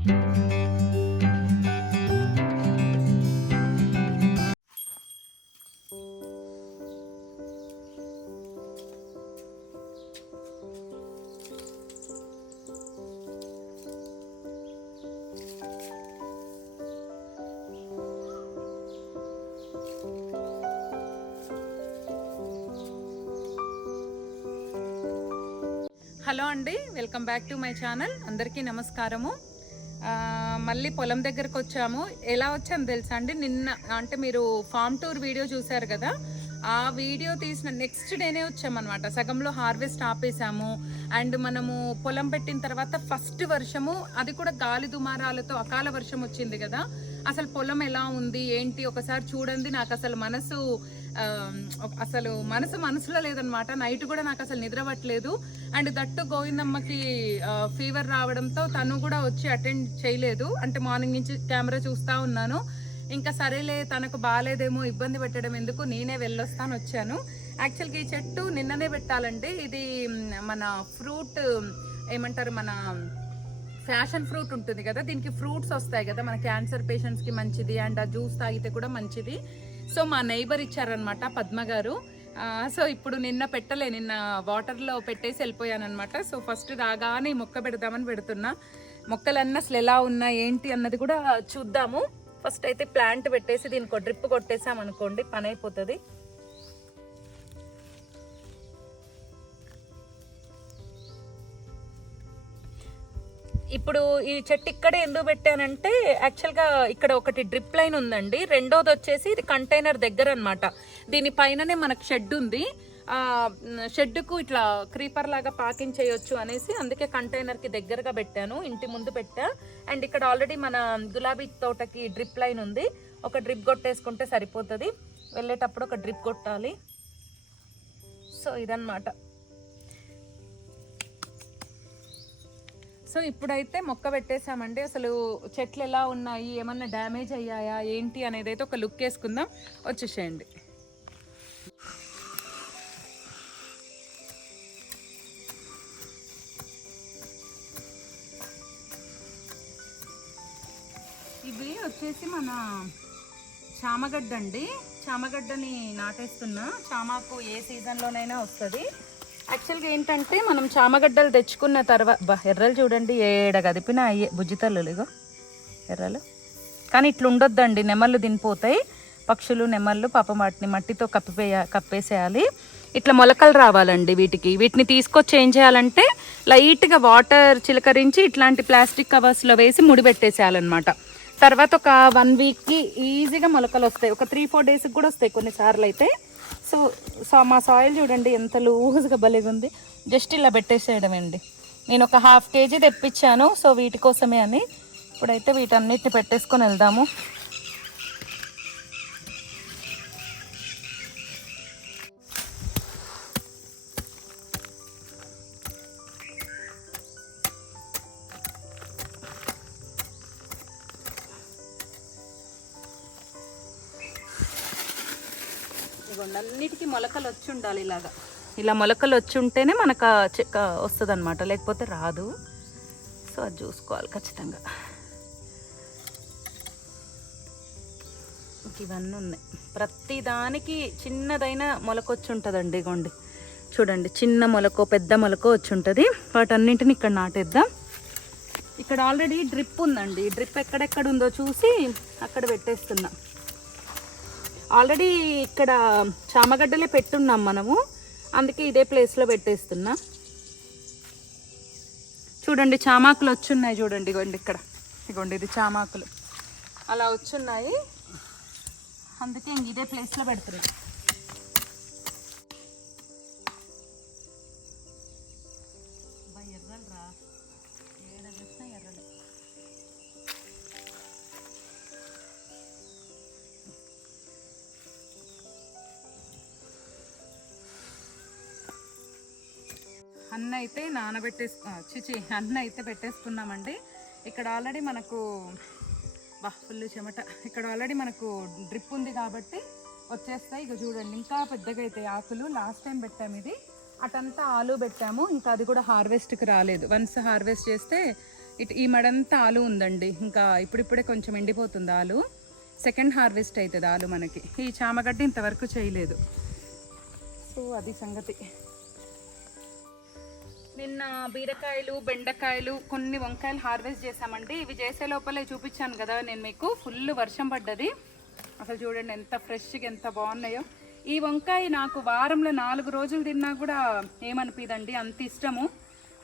Hello అండి, welcome back to my channel. అందరికీ నమస్కారము. మళ్ళీ పొలం దగ్గరకు వచ్చాము. ఎలా వచ్చాము తెలుసా అండి, నిన్న అంటే మీరు ఫామ్ టూర్ వీడియో చూసారు కదా, ఆ వీడియో తీసిన నెక్స్ట్ డేనే వచ్చామన్నమాట. సగంలో హార్వెస్ట్ ఆపేసాము. అండ్ మనము పొలం పెట్టిన తర్వాత ఫస్ట్ వర్షము, అది కూడా గాలి దుమారాలతో అకాల వర్షం వచ్చింది కదా. అసలు పొలం ఎలా ఉంది ఏంటి ఒకసారి చూడండి. నాకు అసలు మనసులో లేదనమాట. నైట్ కూడా నాకు అసలు నిద్రపట్టలేదు. అండ్ దట్టు గోవిందమ్మకి ఫీవర్ రావడంతో తను కూడా వచ్చి అటెండ్ చేయలేదు. అంటే మార్నింగ్ నుంచి కెమెరా చూస్తూ ఉన్నాను. ఇంకా సరేలే, తనకు బాగాలేదేమో, ఇబ్బంది పెట్టడం ఎందుకు, నేనే వెళ్ళొస్తాను వచ్చాను. యాక్చువల్గా ఈ చెట్టు నిన్ననే పెట్టాలండి. ఇది మన ఫ్రూట్ ఏమంటారు, మన ఫ్యాషన్ ఫ్రూట్ ఉంటుంది కదా, దీనికి ఫ్రూట్స్ వస్తాయి కదా, మన క్యాన్సర్ పేషెంట్స్కి మంచిది. అండ్ ఆ జ్యూస్ తాగితే కూడా మంచిది. సో మా నైబర్ ఇచ్చారనమాట, పద్మ గారు. సో ఇప్పుడు నిన్న వాటర్లో పెట్టేసి వెళ్ళిపోయాను అనమాట. సో ఫస్ట్ రాగానే మొక్క పెడదామని పెడుతున్నా. మొక్కలన్నీ అసలు ఎలా ఉన్నాయి ఏంటి అన్నది కూడా చూద్దాము. ఫస్ట్ అయితే ప్లాంట్ పెట్టేసి దీనికి ఒక డ్రిప్ కొట్టేసామనుకోండి, పని అయిపోతుంది. ఇప్పుడు ఈ చెట్టు ఇక్కడే ఎందుకు పెట్టానంటే, యాక్చువల్గా ఇక్కడ ఒకటి డ్రిప్ లైన్ ఉందండి. రెండోది వచ్చేసి ఇది కంటైనర్ దగ్గర అనమాట. దీనిపైననే మనకు షెడ్ ఉంది. షెడ్కు ఇట్లా క్రీపర్ లాగా పాకింగ్ చేయొచ్చు అనేసి అందుకే కంటైనర్కి దగ్గరగా పెట్టాను. ఇంటి ముందు పెట్టా. అండ్ ఇక్కడ ఆల్రెడీ మన గులాబీ తోటకి డ్రిప్ లైన్ ఉంది. ఒక డ్రిప్ కొట్టేసుకుంటే సరిపోతుంది. వెళ్ళేటప్పుడు ఒక డ్రిప్ కొట్టాలి. సో ఇదన్నమాట. సో ఇప్పుడైతే మొక్క పెట్టేసామండి. అసలు చెట్లు ఎలా ఉన్నాయి, ఏమన్నా డ్యామేజ్ అయ్యాయా ఏంటి అనేది అయితే ఒక లుక్ వేసుకుందాం. వచ్చేసేయండి. ఇవి వచ్చేసి మన చామగడ్డ అండి. చామగడ్డని నాటేస్తున్నా. చామాకు ఏ సీజన్లోనైనా వస్తుంది. యాక్చువల్గా ఏంటంటే, మనం చామగడ్డలు తెచ్చుకున్న తర్వాత ఎర్రలు చూడండి, ఏడ కదిపినా అయ్యే బుజ్జితల్లులు, ఇగో ఎర్రలు. కానీ ఇట్లా ఉండొద్దండి, నెమళ్ళు తినిపోతాయి. పక్షులు నెమళ్ళు పాపం వాటిని మట్టితో కప్పేసేయాలి. ఇట్లా మొలకలు రావాలండి వీటిని తీసుకొచ్చి ఏం చేయాలంటే, లైట్గా వాటర్ చిలకరించి ఇట్లాంటి ప్లాస్టిక్ కవర్స్లో వేసి ముడిపెట్టేసేయాలన్నమాట. తర్వాత ఒక 1 వీక్కి ఈజీగా మొలకలు వస్తాయి. ఒక 3-4 డేస్కి కూడా వస్తాయి కొన్నిసార్లు అయితే. సో మా సాయిల్ చూడండి ఎంత లూజ్గా భలేగా ఉంది. జస్ట్ ఇలా పెట్టేసేయడం అండి. నేను ఒక 1/2 kg తెప్పించాను, సో వీటి కోసమే అని. ఇప్పుడైతే వీటన్నిటిని పెట్టేసుకొని వెళ్దాము. అన్నిటికీ మొలకలు వచ్చి ఉండాలి. ఇలా మొలకలు వచ్చి ఉంటేనే మనకు చెక్క వస్తుంది అనమాట, లేకపోతే రాదు. సో అది చూసుకోవాలి ఖచ్చితంగా. ఇవన్నీ ఉన్నాయి. ప్రతి దానికి చిన్నదైన మొలకొచ్చి ఉంటుందండి. ఇగోండి చూడండి, చిన్న మొలకో పెద్ద మొలకో వచ్చి ఉంటుంది. వాటన్నింటిని ఇక్కడ నాటేద్దాం. ఇక్కడ ఆల్రెడీ డ్రిప్ ఉందండి. డ్రిప్ ఎక్కడెక్కడ ఉందో చూసి అక్కడ పెట్టేస్తున్నా. ఆల్రెడీ ఇక్కడ చామగడ్డలే పెట్టున్నాం మనము, అందుకే ఇదే ప్లేస్లో పెట్టేస్తున్నా. చూడండి చామాకులు వచ్చున్నాయి చూడండి. ఇగోండి ఇది చామాకులు అలా వచ్చున్నాయి. అందుకే ఇంక ఇదే ప్లేస్లో పెడుతున్నా. ఎర్రలు రా, ఏడ చూసినా ఎర్రలే. అన్న అయితే పెట్టేసుకున్నామండి. ఇక్కడ ఆల్రెడీ మనకు ఫుల్ చెమట. ఇక్కడ ఆల్రెడీ మనకు డ్రిప్ ఉంది కాబట్టి వచ్చేస్తాయి. ఇక చూడండి ఇంకా పెద్దగా అయితే ఆకులు. లాస్ట్ టైం పెట్టాము ఇది, అటంతా ఆలు పెట్టాము. ఇంకా అది కూడా హార్వెస్ట్కి రాలేదు. వన్స్ హార్వెస్ట్ చేస్తే ఈ మడంతా ఆలు ఉందండి. ఇంకా ఇప్పుడిప్పుడే కొంచెం ఎండిపోతుంది ఆలు. సెకండ్ హార్వెస్ట్ అవుతుంది ఆలు మనకి. ఈ చామగడ్డ ఇంతవరకు చేయలేదు. సో అది సంగతి. నిన్న బీరకాయలు, బెండకాయలు, కొన్ని వంకాయలు హార్వెస్ట్ చేసామండి. ఇవి చేసే లోపలే చూపించాను కదా నేను మీకు, ఫుల్ వర్షం పడ్డది. అసలు చూడండి ఎంత ఫ్రెష్గా ఎంత బాగున్నాయో. ఈ వంకాయ నాకు వారంలో 4 రోజులు తిన్నా కూడా ఏమనిపిదండి, అంత ఇష్టము.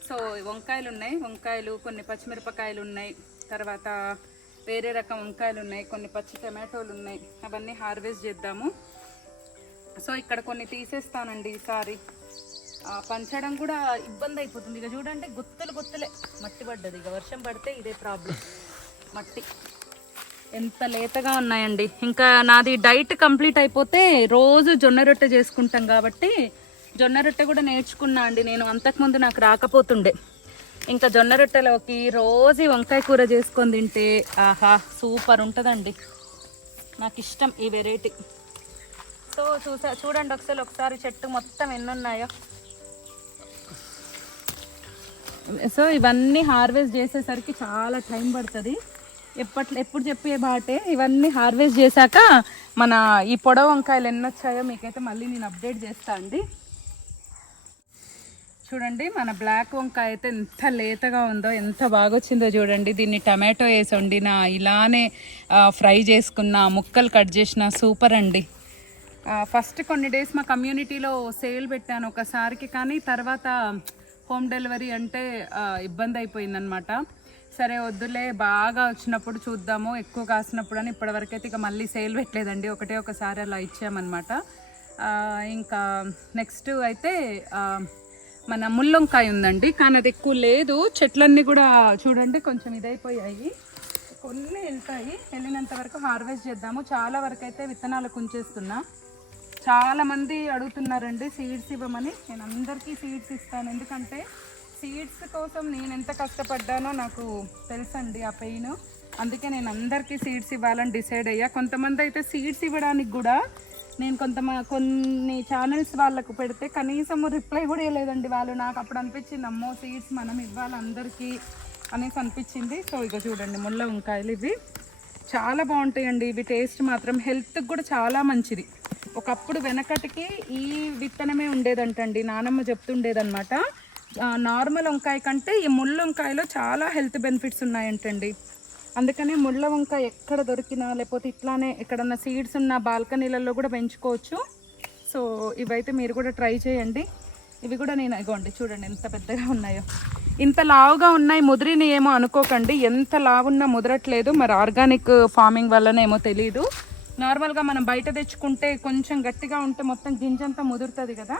సో వంకాయలు ఉన్నాయి, వంకాయలు, కొన్ని పచ్చిమిరపకాయలు ఉన్నాయి, తర్వాత వేరే రకం వంకాయలు ఉన్నాయి, కొన్ని పచ్చి టమాటోలు ఉన్నాయి. అవన్నీ హార్వెస్ట్ చేద్దాము. సో ఇక్కడ కొన్ని తీసేస్తానండి ఈసారి. పంచడం కూడా ఇబ్బంది అయిపోతుంది. ఇక చూడండి గుత్తులే మట్టి పడ్డది. ఇక వర్షం పడితే ఇదే ప్రాబ్లం, మట్టి ఎంత లేతగా ఉన్నాయండి. ఇంకా నాది డైట్ కంప్లీట్ అయిపోతే రోజు జొన్న రొట్టె చేసుకుంటాం కాబట్టి జొన్న రొట్టె కూడా నేర్చుకున్నా అండి నేను. అంతకుముందు నాకు రాకపోతుండే. ఇంకా జొన్న రొట్టెలోకి రోజు వంకాయ కూర చేసుకొని తింటే ఆహా సూపర్ ఉంటుందండి. నాకు ఇష్టం ఈ వెరైటీ. సో చూడండి ఒకసారి చెట్టు మొత్తం ఎన్ని ఉన్నాయో. సో ఇవన్నీ హార్వెస్ట్ చేసేసరికి చాలా టైం పడుతుంది. ఎప్పుడు చెప్పే బాటే ఇవన్నీ హార్వెస్ట్ చేశాక మన ఈ పొడవు వంకాయలు ఎన్ని వచ్చాయో మీకైతే మళ్ళీ నేను అప్డేట్ చేస్తా అండి. చూడండి మన బ్లాక్ వంకాయ అయితే ఎంత లేతగా ఉందో, ఎంత బాగా వచ్చిందో చూడండి. దీన్ని టమాటో వేసి వండినా, ఇలానే ఫ్రై చేసుకున్నా, ముక్కలు కట్ చేసిన సూపర్ అండి. ఫస్ట్ కొన్ని డేస్ మా కమ్యూనిటీలో సేల్ పెట్టాను ఒకసారికి, కానీ తర్వాత హోమ్ డెలివరీ అంటే ఇబ్బంది అయిపోయిందనమాట. సరే వద్దులే, బాగా వచ్చినప్పుడు చూద్దాము, ఎక్కువ కాసినప్పుడు అని ఇప్పటివరకైతే ఇక మళ్ళీ సేల్ పెట్టలేదండి. ఒకసారి అలా ఇచ్చామన్నమాట. ఇంకా నెక్స్ట్ అయితే మన ముల్లొంకాయ ఉందండి, కానీ అది ఎక్కువ లేదు. చెట్లన్నీ కూడా చూడండి కొంచెం ఇదైపోయాయి, కొన్ని వెళ్తాయి. వెళ్ళినంత వరకు హార్వెస్ట్ చేద్దాము. చాలా వరకు అయితే విత్తనాలకు ఉంచేస్తున్నా. చాలామంది అడుగుతున్నారండి సీడ్స్ ఇవ్వమని. నేను అందరికీ సీడ్స్ ఇస్తాను, ఎందుకంటే సీడ్స్ కోసం నేను ఎంత కష్టపడ్డానో నాకు తెలుసండి ఆ పెయిన్. అందుకే నేను అందరికీ సీడ్స్ ఇవ్వాలని డిసైడ్ అయ్యా. కొంతమంది అయితే సీడ్స్ ఇవ్వడానికి కూడా నేను కొన్ని ఛానల్స్ వాళ్ళకు పెడితే కనీసం రిప్లై కూడా ఇవ్వలేదండి వాళ్ళు. నాకు అప్పుడు అనిపించింది అమ్మో సీడ్స్ మనం ఇవ్వాలి అందరికీ అనేసి అనిపించింది. సో ఇక చూడండి ముళ్ళ వంకాయలు ఇవి చాలా బాగుంటాయండి. ఇవి టేస్ట్ మాత్రం హెల్త్కి కూడా చాలా మంచిది. ఒకప్పుడు వెనకటికి ఈ విత్తనమే ఉండేదంటండి, నానమ్మ చెప్తుండేదన్నమాట. నార్మల్ వంకాయ కంటే ఈ ముళ్ళ వంకాయలో చాలా హెల్త్ బెనిఫిట్స్ ఉన్నాయంటండి. అందుకనే ముళ్ళ వంకాయ ఎక్కడ దొరికినా, లేకపోతే ఇట్లానే ఎక్కడన్నా సీడ్స్ ఉన్న బాల్కనీలలో కూడా పెంచుకోవచ్చు. సో ఇవైతే మీరు కూడా ట్రై చేయండి. ఇవి కూడా నేను ఇగోండి చూడండి ఎంత పెద్దగా ఉన్నాయో. ఇంత లావుగా ఉన్నాయి, ముదిరిని ఏమో అనుకోకండి. ఎంత లావున్నా ముదరట్లేదు. మరి ఆర్గానిక్ ఫార్మింగ్ వల్లనేమో తెలీదు. నార్మల్గా మనం బయట తెచ్చుకుంటే కొంచెం గట్టిగా ఉంటే మొత్తం గింజంతా ముదురుతుంది కదా,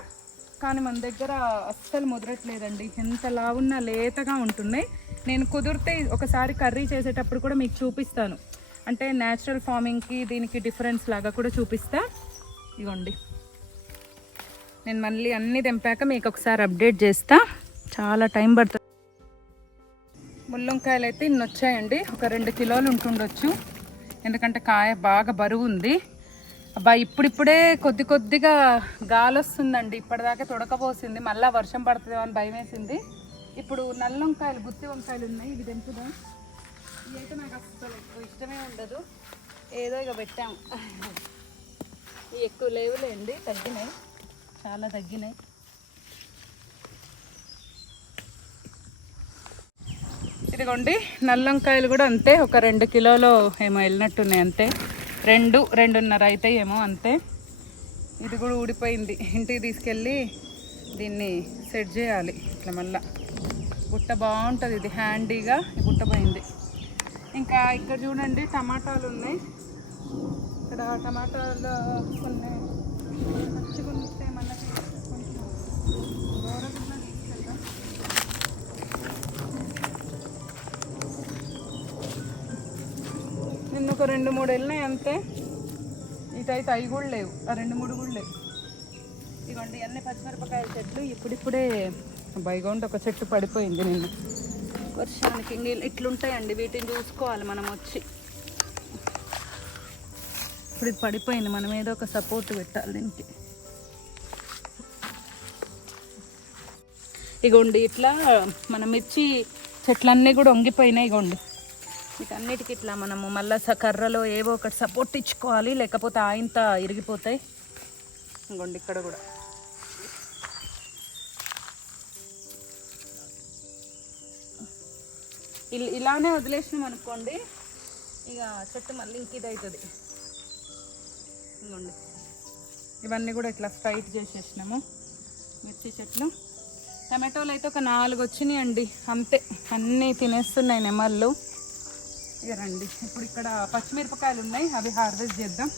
కానీ మన దగ్గర అస్సలు ముదరట్లేదండి. ఎంత లావున్నా లేతగా ఉంటున్నాయి. నేను కుదిరితే ఒకసారి కర్రీ చేసేటప్పుడు కూడా మీకు చూపిస్తాను, అంటే న్యాచురల్ ఫార్మింగ్కి దీనికి డిఫరెన్స్ లాగా కూడా చూపిస్తా. ఇవ్వండి నేను మళ్ళీ అన్నీ తెంపాక మీకు ఒకసారి అప్డేట్ చేస్తా. చాలా టైం పడుతుంది. ముల్లంకాయలు అయితే ఇన్ని వచ్చాయండి, ఒక 2 కిలోలు ఉంటుండొచ్చు, ఎందుకంటే కాయ బాగా బరువు ఉంది. అబ్బా ఇప్పుడిప్పుడే కొద్దిగా గాలి వస్తుందండి. ఇప్పటిదాకా తొడకపోసింది, మళ్ళీ వర్షం పడుతుందేమో అని భయం వేసింది. ఇప్పుడు నల్ల వంకాయలు, గుత్తి వంకాయలు ఉన్నాయి, ఇవి తెంపుదాం. ఇవి అయితే నాకు అసలు ఎక్కువ ఇష్టమే ఉండదు, ఏదో ఇక పెట్టాము. ఇవి ఎక్కువ లేవులేండి, తగ్గినాయి, చాలా తగ్గినాయి. ఇదిగోండి నల్ల వంకాయలు కూడా అంతే, ఒక 2 కిలోలు ఏమో వెళ్ళినట్టున్నాయి అంతే. 2-2.5 అయితే ఏమో అంతే. ఇది కూడా ఊడిపోయింది, ఇంటికి తీసుకెళ్ళి దీన్ని సెట్ చేయాలి. ఇట్లా మళ్ళా బుట్ట బాగుంటుంది, ఇది హ్యాండీగా బుట్ట పోయింది. ఇంకా ఇక్కడ చూడండి టమాటాలు ఉన్నాయి. ఇక్కడ టమాటాలు కొన్ని మంచిగా ఉంటే మనకి కొంచెం దూరంగా తీసుకెళ్దాం. నిన్న ఒక 2-3 వెళ్ళినాయి అంతే. ఇటైతే అవి కూడా లేవు, ఆ 2-3 కూడా లేవు. ఇదిగోండి అన్ని పచ్చిమిరపకాయల చెట్లు. ఇప్పుడిప్పుడే బైగొండ ఒక చెట్టు పడిపోయింది నిన్న వర్షానికి. నీళ్ళు ఇట్లుంటాయండి, వీటిని చూసుకోవాలి మనం వచ్చి. ఇప్పుడు ఇది పడిపోయింది, మనం ఏదో ఒక సపోర్ట్ పెట్టాలి దీనికి. ఇగోండి ఇట్లా మన మిర్చి చెట్లన్నీ కూడా వంగిపోయినాయి. ఇగోండి వీటన్నిటికి ఇట్లా మనము మళ్ళీ కర్రలో ఏవో ఒకటి సపోర్ట్ ఇచ్చుకోవాలి, లేకపోతే ఆయంత ఇరిగిపోతాయి. ఇంకోండి ఇక్కడ కూడా ఇలానే వదిలేసినాం అనుకోండి, ఇక చెట్టు మళ్ళీ ఇంక ఇది అవుతుంది. ఇంకోండి ఇవన్నీ కూడా ఇట్లా స్ట్రైట్ చేసేసినాము. మిర్చి చెట్లు, టమాటోలు అయితే ఒక 4 వచ్చినాయి అండి అంతే, అన్నీ తినేస్తున్నాయి నెమళ్ళు. ఇక రండి ఇప్పుడు ఇక్కడ పచ్చిమిరపకాయలు ఉన్నాయి, అవి హార్వెస్ట్ చేద్దాం.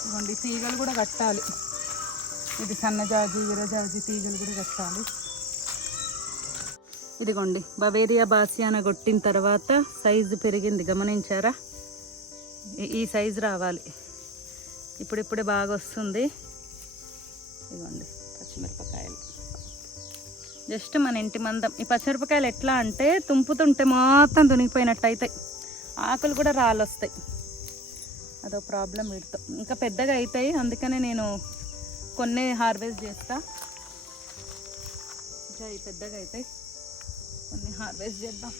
ఇదిగోండి తీగలు కూడా కట్టాలి, ఇది సన్నజాజి విరజాజి తీగలు కూడా కట్టాలి. ఇదిగోండి బవేరియా బాసియానా కొట్టిన తర్వాత సైజు పెరిగింది, గమనించారా? ఈ సైజు రావాలి, ఇప్పుడిప్పుడే బాగా వస్తుంది. ఇదిగోండి పచ్చిమిరపకాయలు జస్ట్ మన ఇంటి మందం. ఈ పచ్చిమిరపకాయలు ఎట్లా అంటే తుంపుతుంటే మొత్తం తునిగిపోయినట్టు అవుతాయి, ఆకులు కూడా రాళ్ళు వస్తాయి, అదో ప్రాబ్లం వీటితో. ఇంకా పెద్దగా అవుతాయి, అందుకనే నేను కొన్ని హార్వెస్ట్ చేస్తా. ఇంకా ఈ పెద్దగా అవుతాయి, కొన్ని హార్వెస్ట్ చేద్దాం.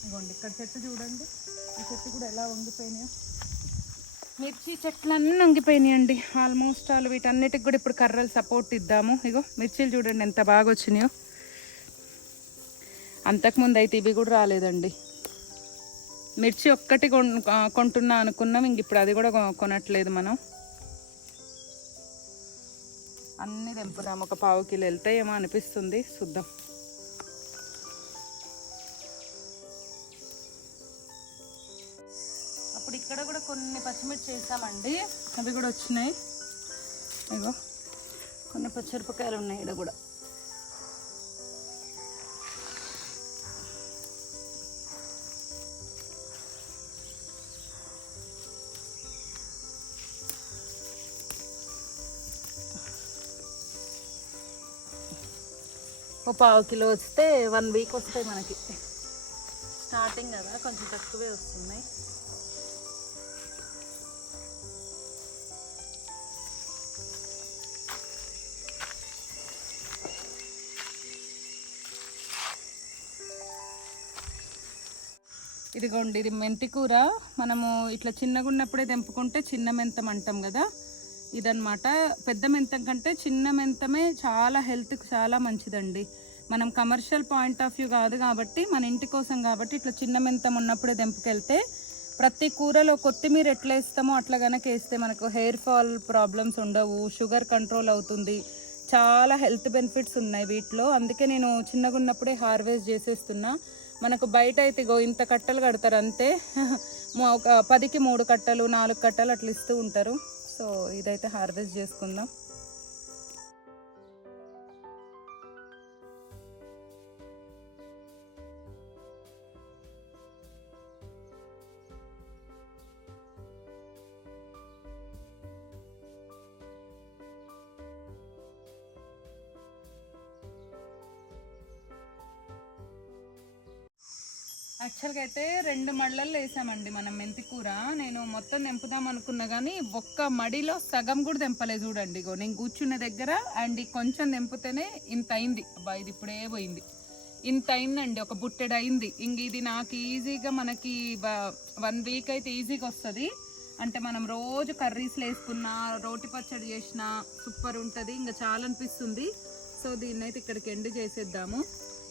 ఇదిగోండి ఇక్కడ చెట్టు చూడండి, ఈ చెట్టు కూడా ఎలా వంగిపోయినాయో. మిర్చి చెట్లన్నీ వంగిపోయినాయండి ఆల్మోస్ట్ ఆల్. వీటన్నిటికి కూడా ఇప్పుడు కర్రలు సపోర్ట్ ఇద్దాము. ఇగో మిర్చీలు చూడండి ఎంత బాగా వచ్చినాయో. అంతకుముందు అయితే ఇవి కూడా రాలేదండి. మిర్చి ఒక్కటి కొంటున్నా అనుకున్నాం, ఇంక ఇప్పుడు అది కూడా కొనట్లేదు మనం. అన్నీ తెంపుదాం, ఒక 1/4 కిలో వెళ్తాయేమో అనిపిస్తుంది, చూద్దాం. అప్పుడు ఇక్కడ కూడా కొన్ని పచ్చిమిర్చి చేసామండి, అవి కూడా వచ్చినాయి. ఇగో కొన్ని పచ్చిమిరపకాయలు ఉన్నాయి ఇక్కడ కూడా. ఒక 1/4 కిలో వస్తే 1 వీక్ వస్తాయి మనకి. స్టార్టింగ్ కదా కొంచెం తక్కువే వస్తున్నాయి. ఇదిగోండి ఇది మెంతికూర. మనము ఇట్లా చిన్నగా ఉన్నప్పుడే తెంపుకుంటే చిన్న మెంతం అంటాం కదా, ఇదన్నమాట. పెద్ద మెంతం కంటే చిన్న మెంతమే చాలా హెల్త్కి చాలా మంచిదండి. మనం కమర్షియల్ పాయింట్ ఆఫ్ వ్యూ కాదు కాబట్టి, మన ఇంటి కోసం కాబట్టి ఇట్లా చిన్న మెంతం ఉన్నప్పుడే తెంపుకెళ్తే ప్రతి కూరలో కొత్తిమీర ఎట్లా వేస్తామో అట్లా కనుక వేస్తే మనకు హెయిర్ ఫాల్ ప్రాబ్లమ్స్ ఉండవు, షుగర్ కంట్రోల్ అవుతుంది, చాలా హెల్త్ బెనిఫిట్స్ ఉన్నాయి వీటిలో. అందుకే నేను చిన్నగా ఉన్నప్పుడే హార్వెస్ట్ చేసేస్తున్నా. మనకు బయట అయితే ఇంత కట్టలు కడతారు అంతే, ఒక 10కి 3 కట్టలు 4 కట్టలు అట్లా ఇస్తూ ఉంటారు. సో ఇదైతే హార్వెస్ట్ చేసుకుందాం. యాక్చువల్గా అయితే 2 మళ్ళల్లో వేసామండి మనం మెంతికూర. నేను మొత్తం తెంపుదాం అనుకున్నా కానీ ఒక్క మడిలో సగం కూడా తెంపలేదు. చూడండి ఇగో నేను కూర్చున్న దగ్గర అండ్ కొంచెం తెంపితేనే ఇంత అయింది. అబ్బా ఇది ఇప్పుడే పోయింది, ఇంత అయిందండి, ఒక బుట్టెడు అయింది. ఇంక ఇది నాకు ఈజీగా మనకి 1 వీక్ అయితే ఈజీగా వస్తుంది. అంటే మనం రోజు కర్రీస్లో వేసుకున్నా, రోటి పచ్చడి చేసినా సూపర్ ఉంటుంది, ఇంకా చాలా అనిపిస్తుంది. సో దీన్ని అయితే ఇక్కడికి ఎండ్ చేసేద్దాము.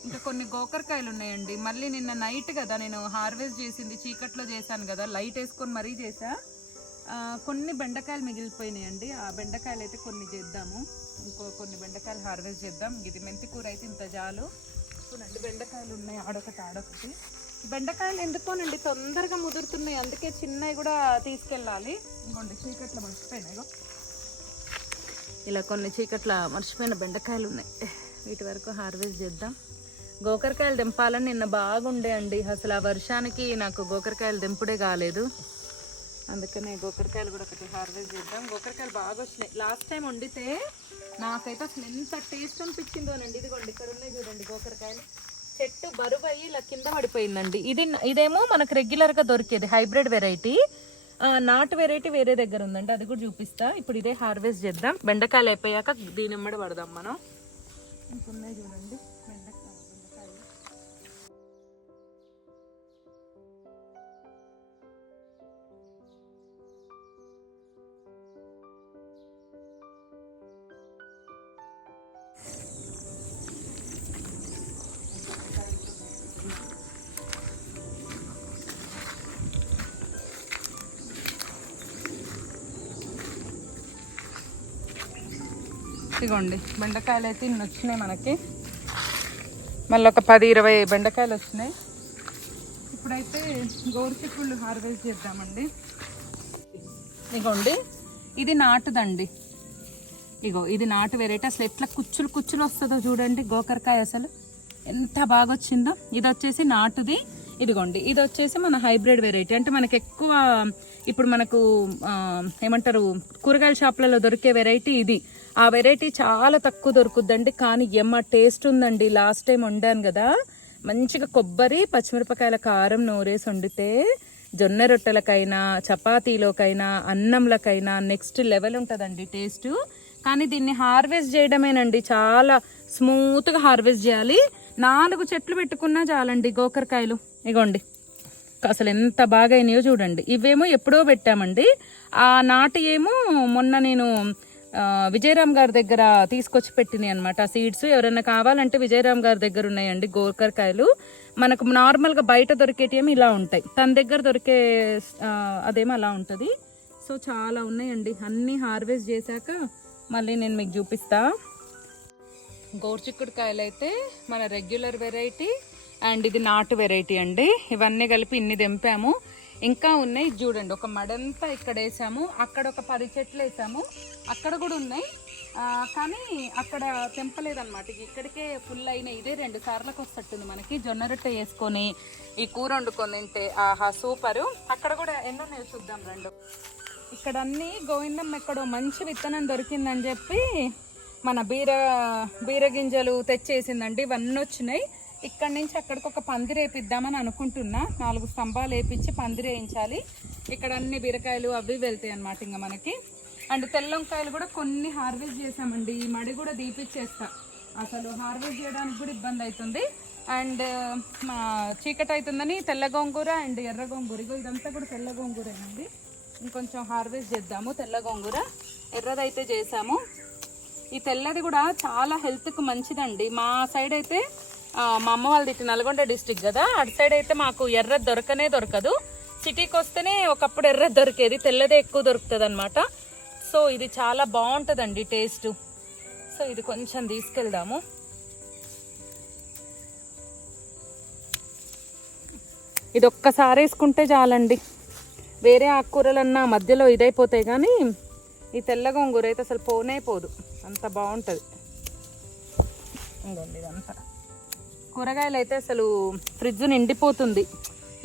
ఇంకా కొన్ని గోకరకాయలు ఉన్నాయండి. మళ్ళీ నిన్న నైట్ కదా నేను హార్వెస్ట్ చేసింది, చీకట్లో చేశాను కదా, లైట్ వేసుకొని మరీ చేసా. కొన్ని బెండకాయలు మిగిలిపోయినాయండి, ఆ బెండకాయలు అయితే కొన్ని చేద్దాము. కొన్ని బెండకాయలు హార్వెస్ట్ చేద్దాం. ఇది మెంతికూర అయితే ఇంత చాలు. చూడండి బెండకాయలు ఉన్నాయి, ఆడొకటి. బెండకాయలు ఎందుకోనండి తొందరగా ముదురుతున్నాయి, అందుకే చిన్నవి కూడా తీసుకెళ్ళాలి. ఇంకోండి చీకట్లో మర్చిపోయినాయి, ఇలా కొన్ని చీకట్ల మర్చిపోయిన బెండకాయలు ఉన్నాయి. వీటి వరకు హార్వెస్ట్ చేద్దాం. గోకరకాయలు దింపాలని నిన్న బాగుండే అండి, అసలు ఆ వర్షానికి నాకు గోకరకాయలు దింపుడే కాలేదు. అందుకనే గోకరకాయలు కూడా ఒకటి హార్వెస్ట్ చేద్దాం. గోకరకాయలు బాగా వచ్చినాయి. లాస్ట్ టైం వండితే నాకైతే అసలు ఎంత టేస్ట్ అనిపించిందోనండి. ఇదిగోండి ఇక్కడ ఉన్నాయి చూడండి గోకరకాయలు. చెట్టు బరువు అయ్యి ఇలా కింద పడిపోయిందండి. ఇదేమో మనకు రెగ్యులర్గా దొరికేది హైబ్రిడ్ వెరైటీ. నాటు వెరైటీ వేరే దగ్గర ఉందండి, అది కూడా చూపిస్తా. ఇప్పుడు ఇదే హార్వెస్ట్ చేద్దాం. బెండకాయలు అయిపోయాక దీని ఎమ్మడి పడదాం మనం. ఇంకున్నాయి చూడండి బెండకాయ. ఇదిగోండి బెండకాయలు అయితే ఇన్ని వచ్చినాయి మనకి, మళ్ళీ ఒక 10-20 బెండకాయలు వచ్చినాయి. ఇప్పుడైతే గోరుచిక్కుళ్ళు హార్వెస్ట్ చేద్దామండి. ఇగోండి ఇది నాటుదండి, ఇగో ఇది నాటు వెరైటీ. అసలు ఎట్లా కుచ్చులు కుచ్చులు వస్తుందో చూడండి గోకరకాయ, అసలు ఎంత బాగా వచ్చిందో. ఇది వచ్చేసి నాటుది. ఇదిగోండి ఇది వచ్చేసి మన హైబ్రిడ్ వెరైటీ. అంటే మనకి ఎక్కువ ఇప్పుడు మనకు ఏమంటారు కూరగాయల షాప్లలో దొరికే వెరైటీ ఇది. ఆ వెరైటీ చాలా తక్కువ దొరుకుద్దండి, కానీ ఎమ్మ టేస్ట్ ఉందండి. లాస్ట్ టైం వండాను కదా, మంచిగా కొబ్బరి పచ్చిమిరపకాయల కారం నూరేసి వండితే జొన్న రొట్టెలకైనా చపాతీలోకైనా అన్నంలకైనా నెక్స్ట్ లెవెల్ ఉంటుందండి టేస్ట్. కానీ దీన్ని హార్వెస్ట్ చేయడమేనండి, చాలా స్మూత్గా హార్వెస్ట్ చేయాలి. 4 చెట్లు పెట్టుకున్నా చాలండి గోకరకాయలు. ఇగోండి అసలు ఎంత బాగా అయినాయో చూడండి. ఇవేమో ఎప్పుడో పెట్టామండి, ఆ నాటి ఏమో మొన్న నేను విజయరామ్ గారి దగ్గర తీసుకొచ్చి పెట్టినాయి అనమాట సీడ్స్. ఎవరైనా కావాలంటే విజయరామ్ గారి దగ్గర ఉన్నాయండి గోకరకాయలు. మనకు నార్మల్గా బయట దొరికేటివేమో ఇలా ఉంటాయి, తన దగ్గర దొరికే అదేమో అలా ఉంటుంది. సో చాలా ఉన్నాయండి. అన్నీ హార్వెస్ట్ చేశాక మళ్ళీ నేను మీకు చూపిస్తా. గోరుచిక్కుడుకాయలు అయితే మన రెగ్యులర్ వెరైటీ అండ్ ఇది నాటు వెరైటీ అండి. ఇవన్నీ కలిపి ఇన్ని తెంపాము, ఇంకా ఉన్నాయి చూడండి. ఒక మడంతా ఇక్కడ వేసాము, అక్కడ ఒక 10 చెట్లు వేసాము, అక్కడ కూడా ఉన్నాయి. కానీ అక్కడ తెంపలేదన్నమాట, ఇక్కడికే ఫుల్ అయినాయి. ఇదే 2 సార్లకు వస్తట్టుంది మనకి. జొన్న రొట్టె వేసుకొని ఈ కూర వండుకొని తింటే ఆహా సూపరు. అక్కడ కూడా ఎన్నో ఉన్నాయి చూద్దాం రండి. ఇక్కడ అన్నీ గోవిందమ్మ ఎక్కడో మంచి విత్తనం దొరికిందని చెప్పి మన బీర గింజలు తెచ్చేసిందండి. ఇవన్నీ వచ్చినాయి. ఇక్కడ నుంచి అక్కడికి ఒక పందిరి వేపిద్దామని అనుకుంటున్నా. 4 స్తంభాలు వేపించి పందిరి వేయించాలి. ఇక్కడ అన్ని బీరకాయలు అవి వెళ్తాయి అన్నమాట ఇంకా మనకి. అండ్ తెల్లంకాయలు కూడా కొన్ని హార్వెస్ట్ చేసామండి. ఈ మడి కూడా దీపిచ్చేస్తా, అసలు హార్వెస్ట్ చేయడానికి కూడా ఇబ్బంది అవుతుంది. అండ్ మా చీకటి అవుతుందని తెల్ల గోంగూర అండ్ ఎర్ర గోంగూర, ఇదంతా కూడా తెల్ల గోంగూరేనండి. ఇంకొంచెం హార్వెస్ట్ చేద్దాము. తెల్ల గోంగూర, ఎర్రదైతే చేసాము. ఈ తెల్లది కూడా చాలా హెల్త్కి మంచిదండి. మా సైడ్ అయితే మా అమ్మ వాళ్ళది ఇటు నల్గొండ డిస్టిక్ కదా, అటు సైడ్ అయితే మాకు ఎర్రది దొరకదు. సిటీకి వస్తేనే ఒకప్పుడు ఎర్రది దొరికేది, తెల్లదే ఎక్కువ దొరుకుతుంది అనమాట. సో ఇది చాలా బాగుంటుందండి టేస్ట్. సో ఇది కొంచెం తీసుకెళ్దాము. ఇది ఒక్కసారి వేసుకుంటే చాలండి, వేరే ఆకుకూరలన్నా మధ్యలో ఇదైపోతాయి, కానీ ఈ తెల్ల గోంగూర అయితే అసలు పోనే పోదు, అంత బాగుంటుంది. ఇంకోండి ఇదంతా కూరగాయలు అయితే అసలు ఫ్రిడ్జ్ నిండిపోతుంది.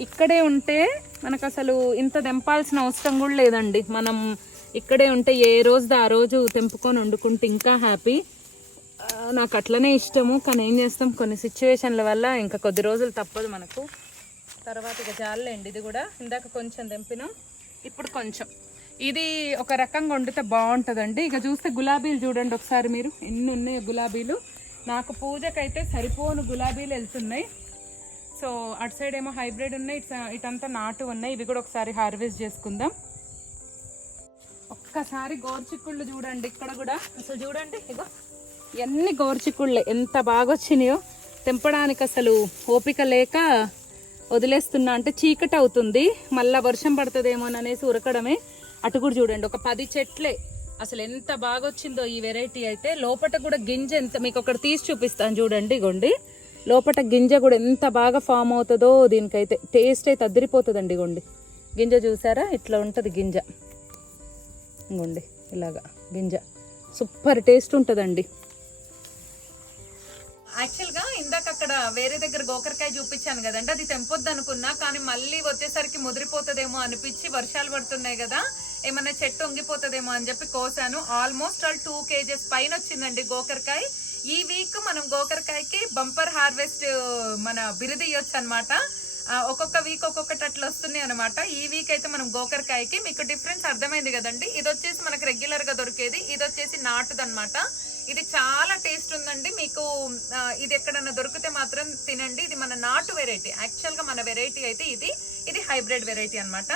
ఇక్కడే ఉంటే మనకు అసలు ఇంత తెంపాల్సిన అవసరం కూడా లేదండి. మనం ఇక్కడే ఉంటే ఏ రోజుది ఆ రోజు తెంపుకొని వండుకుంటే ఇంకా హ్యాపీ. నాకు అట్లనే ఇష్టము, కానీ ఏం చేస్తాం, కొన్ని సిచ్యువేషన్ల వల్ల ఇంకా కొద్ది రోజులు తప్పదు మనకు. తర్వాత ఇక చాలండి. ఇది కూడా ఇందాక కొంచెం తెంపినాం, ఇప్పుడు కొంచెం. ఇది ఒక రకంగా వండితే బాగుంటుందండి. ఇక చూస్తే గులాబీలు చూడండి ఒకసారి మీరు, ఎన్ని ఉన్నాయి గులాబీలు. నాకు పూజకైతే సరిపోను గులాబీలు వెళ్తున్నాయి. సో అటు సైడ్ ఏమో హైబ్రిడ్ ఉన్నాయి, ఇటంతా నాటు ఉన్నాయి. ఇవి కూడా ఒకసారి హార్వెస్ట్ చేసుకుందాం. ఒక్కసారి గోరుచిక్కుళ్ళు చూడండి, ఇక్కడ కూడా అసలు చూడండి, ఇగో ఎన్ని గోరుచిక్కుళ్ళే ఎంత బాగా వచ్చినాయో. తెంపడానికి అసలు ఓపిక లేక వదిలేస్తున్నా, అంటే చీకటి అవుతుంది, మళ్ళీ వర్షం పడుతుందేమోననేసి ఉరకడమే. అటు కూడా చూడండి ఒక 10 చెట్లే, అసలు ఎంత బాగా వచ్చిందో ఈ వెరైటీ అయితే. లోపల కూడా గింజ ఎంత, మీకు ఒకటి తీసి చూపిస్తాను చూడండి. ఇగోండి లోపల గింజ కూడా ఎంత బాగా ఫామ్ అవుతుందో దీనికైతే. టేస్ట్ అయితే అదిరిపోతుందండి. ఇగోండి గింజ చూసారా, ఇట్లా ఉంటుంది గింజ. ఇగోండి ఇలాగా గింజ సూపర్ టేస్ట్ ఉంటుందండి. యాక్చువల్గా ఇందాక అక్కడ వేరే దగ్గర గోకరకాయ చూపించాను కదండి, అది తెంపొద్దు అనుకున్నా, కానీ మళ్ళీ వచ్చేసరికి ముదిరిపోతుందేమో అనిపించి, వర్షాలు పడుతున్నాయి కదా, ఏమన్నా చెట్టు వంగిపోతుందేమో అని చెప్పి కోసాను. ఆల్మోస్ట్ 2 kgs పైన వచ్చిందండి గోకరకాయ. ఈ వీక్ మనం గోకరకాయకి బంపర్ హార్వెస్ట్ మన బిరుదు ఇవ్వచ్చు అనమాట. ఒక్కొక్క వీక్ ఒక్కొక్కటి అట్లా వస్తున్నాయి అనమాట. ఈ వీక్ అయితే మనం గోకరకాయకి, మీకు డిఫరెన్స్ అర్థమైంది కదండి. ఇది వచ్చేసి మనకు రెగ్యులర్ గా దొరికేది, ఇది వచ్చేసి నాటుదన్నమాట. ఇది చాలా టేస్ట్ ఉందండి. మీకు ఇది ఎక్కడన్నా దొరికితే మాత్రం తినండి. ఇది మన నాటు వెరైటీ. యాక్చువల్ గా మన వెరైటీ అయితే ఇది హైబ్రిడ్ వెరైటీ అన్నమాట.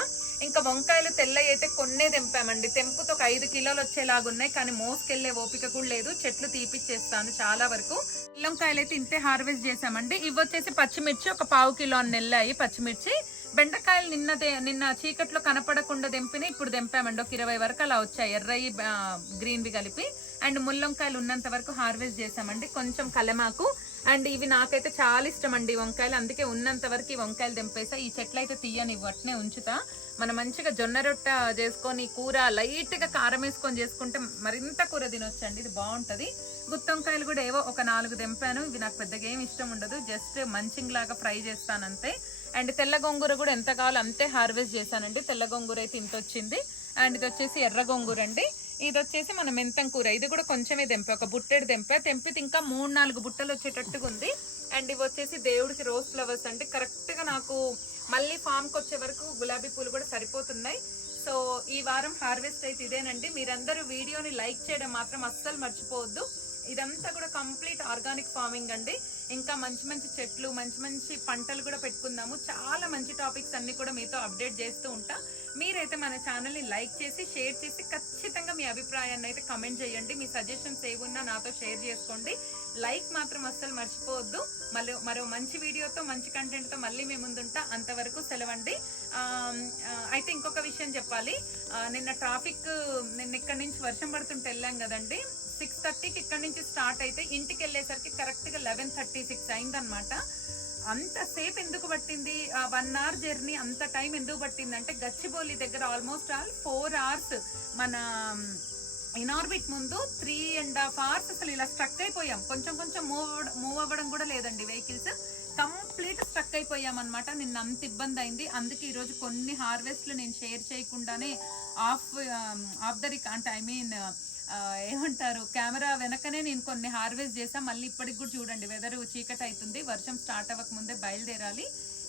ఇంకా వంకాయలు తెల్లయి అయితే కొన్నే తెంపామండి. తెంపుతో ఒక 5 కిలోలు వచ్చేలాగున్నాయి, కానీ మోసుకెళ్లే ఓపిక కూడా లేదు. చెట్లు తీపిచ్చేస్తాను చాలా వరకు. వంకాయలు అయితే ఇంతే హార్వెస్ట్ చేసామండి. ఇవి వచ్చేసి పచ్చిమిర్చి ఒక 1/2 కిలో నెల్లాయి పచ్చిమిర్చి. బెండకాయలు నిన్న చీకట్లో కనపడకుండా తెంపిన ఇప్పుడు తెంపామండి. ఒక 20 వరకు అలా వచ్చాయి, ఎర్రయి గ్రీన్వి కలిపి. అండ్ ముల్లంకాయలు ఉన్నంత వరకు హార్వెస్ట్ చేసామండి, కొంచెం కలమాకు. అండ్ ఇవి నాకైతే చాలా ఇష్టం అండి వంకాయలు, అందుకే ఉన్నంత వరకు ఈ వంకాయలు తెంపేసా. ఈ చెట్లు అయితే తీయని వట్నే ఉంచుతా. మనం మంచిగా జొన్న రొట్టె చేసుకొని కూర లైట్గా కారం వేసుకొని చేసుకుంటే మరింత కూర తినొచ్చండి, ఇది బాగుంటుంది. గుత్తొంకాయలు కూడా ఏవో ఒక 4 తెంపాను, ఇవి నాకు పెద్దగా ఏమి ఇష్టం ఉండదు, జస్ట్ మంచింగ్ లాగా ఫ్రై చేస్తానంతే. అండ్ తెల్ల గోంగూర కూడా ఎంత కావాలో అంతే హార్వెస్ట్ చేశానండి, తెల్ల గోంగూర అయితే ఇంత వచ్చింది. అండ్ ఇది వచ్చేసి ఎర్ర గోంగూర అండి, ఇది వచ్చేసి మన మెంతం కూర, ఇది కూడా కొంచెమే తెంపా, ఒక బుట్టెడు తెంపితే ఇంకా 3-4 బుట్టలు వచ్చేటట్టుగా ఉంది. అండ్ ఇవి వచ్చేసి దేవుడికి రోజ్ ఫ్లవర్స్ అండి, కరెక్ట్గా నాకు మళ్ళీ ఫామ్కి వచ్చే వరకు గులాబీ పూలు కూడా సరిపోతున్నాయి. సో ఈ వారం హార్వెస్ట్ అయితే ఇదేనండి. మీరందరూ వీడియోని లైక్ చేయడం మాత్రం అస్సలు మర్చిపోవద్దు. ఇదంతా కూడా కంప్లీట్ ఆర్గానిక్ ఫార్మింగ్ అండి. ఇంకా మంచి మంచి చెట్లు, మంచి మంచి పంటలు కూడా పెట్టుకుందాము. చాలా మంచి టాపిక్స్ అన్ని కూడా మీతో అప్డేట్ చేస్తూ ఉంటా. మీరైతే మన ఛానల్ని లైక్ చేసి షేర్ చేసి ఖచ్చితంగా మీ అభిప్రాయాన్ని అయితే కమెంట్ చేయండి. మీ సజెషన్స్ ఏమున్నా నాతో షేర్ చేసుకోండి. లైక్ మాత్రం అస్సలు మర్చిపోవద్దు. మరో మంచి వీడియోతో మంచి కంటెంట్తో మళ్ళీ మీ ముందుంటా. అంతవరకు సెలవండి. అయితే ఇంకొక విషయం చెప్పాలి, నిన్న ఇక్కడి నుంచి వర్షం పడుతుంటే వెళ్ళాం కదండి. 6:30కి ఇక్కడ నుంచి స్టార్ట్ అయితే ఇంటికి వెళ్ళేసరికి కరెక్ట్గా 11:36 అయిందనమాట. అంతసేపు ఎందుకు పట్టింది, 1 అవర్ జర్నీ, అంత టైం ఎందుకు పట్టింది అంటే గచ్చిబౌలి దగ్గర ఆల్మోస్ట్ 4 అవర్స్, మన ఇనార్బిట్ ముందు 3.5 అవర్స్ అసలు ఇలా స్ట్రక్ అయిపోయాం. కొంచెం మూవ్ అవ్వడం కూడా లేదండి వెహికల్స్, కంప్లీట్ స్ట్రక్ అయిపోయాం అనమాట. నిన్న అంత ఇబ్బంది అయింది. అందుకే ఈరోజు కొన్ని హార్వెస్ట్లు నేను షేర్ చేయకుండానే ఆఫ్ ద రిక్ అంటే ఏమంటారు కెమెరా వెనకనే నేను కొన్ని హార్వెస్ట్ చేసా. మళ్ళీ ఇప్పటికి కూడా చూడండి వెదర్ చీకటి అవుతుంది, వర్షం స్టార్ట్ అవ్వక ముందే బయలుదేరాలి.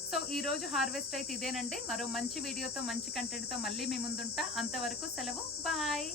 సో ఈ రోజు హార్వెస్ట్ అయితే ఇదేనండి. మరో మంచి వీడియోతో మంచి కంటెంట్తో మళ్ళీ మీ ముందుంటా. అంతవరకు సెలవు, బాయ్.